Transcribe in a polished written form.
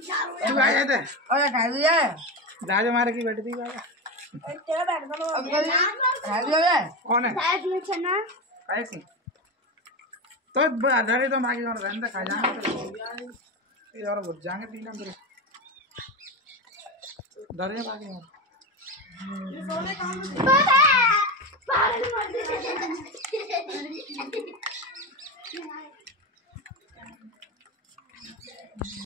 तू आ जाते और खा दिया दादा मारे की बैठी थी बाबा तेरा बैठ गया अब खा दिया कौन है खा दिया चना कैसी तो डरे तो मांगी और रहने खा जाएंगे ये और घुस जाएंगे पीना मेरे डरे मांगे